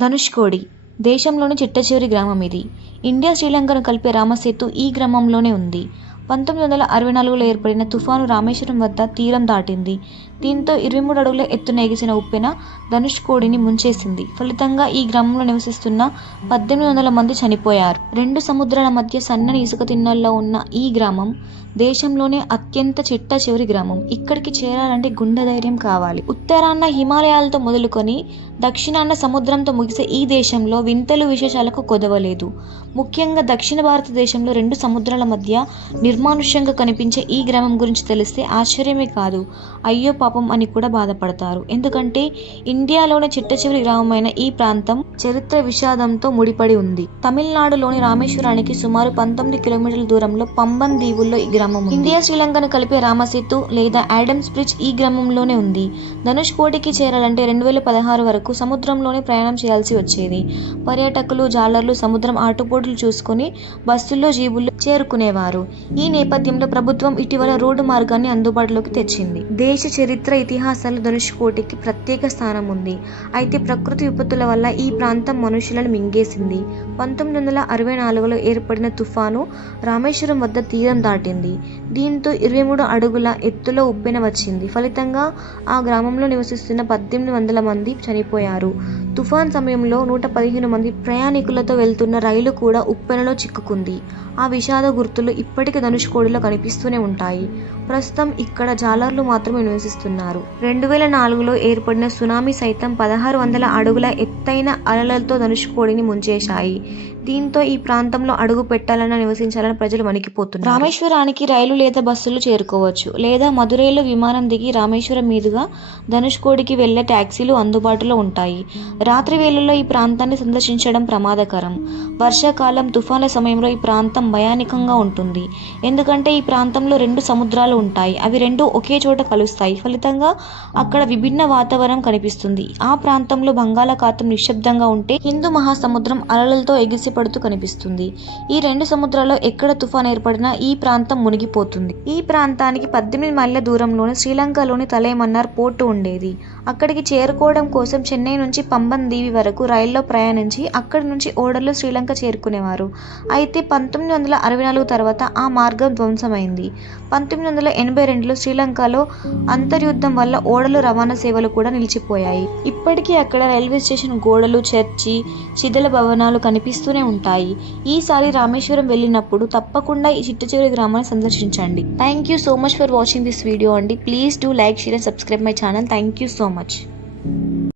ధనుష్కోడి దేశంలోని చిట్టచివరి గ్రామం ఇది. ఇండియా శ్రీలంకను కలిపే రామసేతు ఈ గ్రామంలోనే ఉంది. 1964లో ఏర్పడిన తుఫాను రామేశ్వరం వద్ద తీరం దాటింది. దీంతో 23 అడుగుల ఎత్తున ఎగిసిన ఉప్పెన ధనుష్కోడిని ముంచేసింది. ఫలితంగా ఈ గ్రామంలో నివసిస్తున్న 1800 మంది చనిపోయారు. రెండు సముద్రాల మధ్య సన్నని ఇసుక తిన్నెల్లో ఉన్న ఈ గ్రామం దేశంలోనే అత్యంత చిట్ట చివరి గ్రామం. ఇక్కడికి చేరాలంటే గుండె ధైర్యం కావాలి. ఉత్తరాన హిమాలయాలతో మొదలుకొని దక్షిణాన సముద్రంతో ముగిసే ఈ దేశంలో వింతలు విశేషాలకు కొదవలేదు. ముఖ్యంగా దక్షిణ భారతదేశంలో రెండు సముద్రాల మధ్య నిర్మానుష్యంగా కనిపించే ఈ గ్రామం గురించి తెలిస్తే ఆశ్చర్యమే కాదు, అయ్యో పాపం అని కూడా బాధపడతారు. ఎందుకంటే ఇండియాలోనే చిట్ట చివరి గ్రామమైన ఈ ప్రాంతం చరిత్ర విషాదంతో ముడిపడి ఉంది. తమిళనాడులోని రామేశ్వరానికి సుమారు 19 కిలోమీటర్ల దూరంలో పంబన్ దీవుల్లో ఈ గ్రామం ఉంది. ఇండియా శ్రీలంకను కలిపే రామసేతు లేదా ఆడమ్స్ బ్రిడ్జ్ ఈ గ్రామంలోనే ఉంది. ధనుష్కోటికి చేరాలంటే 2016 వరకు సముద్రంలోనే ప్రయాణం చేయాల్సి వచ్చేది. పర్యాటకులు, జాలర్లు సముద్రం ఆటుపోట్లు చూసుకుని బస్సుల్లో, జీబుల్లో చేరుకునేవారు. ఈ నేపథ్యంలో ప్రభుత్వం ఇటీవల రోడ్డు మార్గాన్ని అందుబాటులోకి తెచ్చింది. దేశ చరిత్ర, ఇతిహాసాలు ధనుష్కోటికి ప్రత్యేక స్థానం ఉంది. అయితే ప్రకృతి విపత్తుల వల్ల ఈ ప్రాంతం మనుషులను మింగేసింది. 1964లో ఏర్పడిన తుఫాను రామేశ్వరం వద్ద తీరం దాటింది. దీంతో 23 అడుగుల ఎత్తులో ఉప్పెన వచ్చింది. ఫలితంగా ఆ గ్రామంలో నివసిస్తున్న 1800 మంది చనిపోయారు. తుఫాన్ సమయంలో 115 మంది ప్రయాణికులతో వెళ్తున్న రైలు కూడా ఉప్పెనలో చిక్కుకుంది. ఆ విషాద గుర్తులు ఇప్పటికీ ధనుష్కోడిలో కనిపిస్తూనే ఉంటాయి. ప్రస్తుతం ఇక్కడ జాలర్లు మాత్రమే నివసిస్తున్నారు. 2004లో ఏర్పడిన సునామీ సైతం 1600 అడుగుల ఎత్తైన అలలతో ధనుష్కోడిని ముంచేశాయి. దీంతో ఈ ప్రాంతంలో అడుగు పెట్టాలన్నా, నివసించాలన్న ప్రజలు వణికిపోతున్నారు. రామేశ్వరానికి రైలు లేదా బస్సులు చేరుకోవచ్చు, లేదా మదురైలో విమానం దిగి రామేశ్వరం మీదుగా ధనుష్కోడికి వెళ్లే టాక్సీలు అందుబాటులో ఉంటాయి. రాత్రి వేళల్లో ఈ ప్రాంతాన్ని సందర్శించడం ప్రమాదకరం. వర్షాకాలం, తుఫాన్ల సమయంలో ఈ ప్రాంతం భయానకంగా ఉంటుంది. ఎందుకంటే ఈ ప్రాంతంలో రెండు సముద్రాలు ఉంటాయి. అవి రెండు ఒకే చోట కలుస్తాయి. ఫలితంగా అక్కడ విభిన్న వాతావరణం కనిపిస్తుంది. ఆ ప్రాంతంలో బంగాళాఖాతం నిశ్శబ్దంగా ఉంటే హిందూ మహాసముద్రం అలలతో ఎగిసిపడుతూ కనిపిస్తుంది. ఈ రెండు సముద్రాల్లో ఎక్కడ తుఫాన్ ఏర్పడినా ఈ ప్రాంతం మునిగిపోతుంది. ఈ ప్రాంతానికి 18 మైళ్ళ దూరంలోనే శ్రీలంకలోని తలైమన్నార్ పోర్టు ఉండేది. అక్కడికి చేరుకోవడం కోసం చెన్నై నుంచి పంబన్ దీవి వరకు రైల్లో ప్రయాణించి అక్కడి నుంచి ఓడల్లో శ్రీలంక చేరుకునేవారు. అయితే 1964 తర్వాత ఆ మార్గం ధ్వంసమైంది. 1982లో శ్రీలంకలో అంతర్యుద్ధం వల్ల ఓడలు రవాణా సేవలు కూడా నిలిచిపోయాయి. ఇప్పటికీ అక్కడ రైల్వే స్టేషన్ గోడలు, చర్చి, శిథిల భవనాలు కనిపిస్తూనే ఉంటాయి. ఈసారి రామేశ్వరం వెళ్ళినప్పుడు తప్పకుండా ఈ చిట్ట చివరి గ్రామాన్ని సందర్శించండి. Thank you so much for watching this video అండి. Please do like, share and subscribe my channel. Thank you so much.